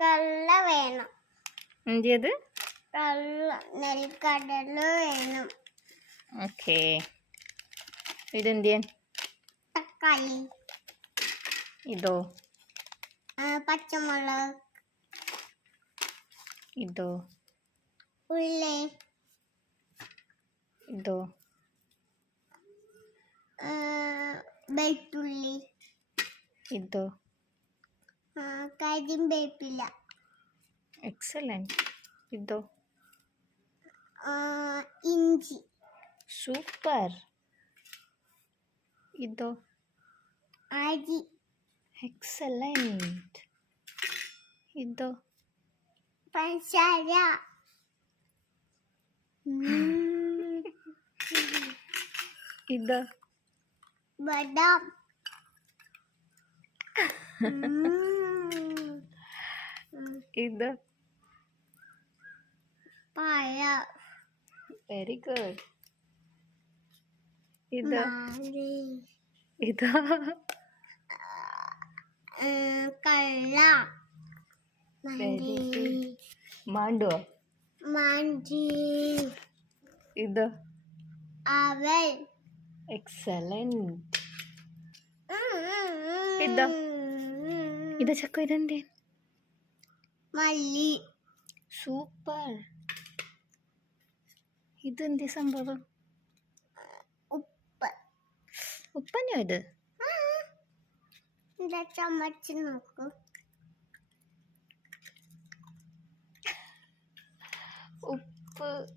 കള്ള വേണം. എന്ത്? നെൽക്കടല വേണം. ഓക്കേ. ഇതെന്തിയ? തക്കാളി. ഇതോ? പച്ചമുളക്. ഇതോ? ഉള്ളി. ഇതോ? വെളുത്തുള്ളി. ഇതോ? കരിവേപ്പില. എക്സലന്റ്. ഇതോ? ഇഞ്ചി. സൂപ്പർ. ഇതോ? അരി. എക്സലന്റ്. ഇതോ? പഞ്ചസാര. ഇതോ? ബദാം. ഇതോ? പഴം. Very good. ഇതോ? ഇതോ? കള്ള. മാണ്ടോ? മഞ്ചി. ഇതോ? അവൽ. എക്സലന്റ്. ഇതോ? ഇത് ചക്ക. ഇതെന്തേ? മല്ലി. സൂപ്പർ. ഇതെന്ത് സംഭവം? ഉപ്പ്. ഉപ്പന്നോ ഇത്? ചമച്ച് നോക്കൂ. ഉപ്പ്.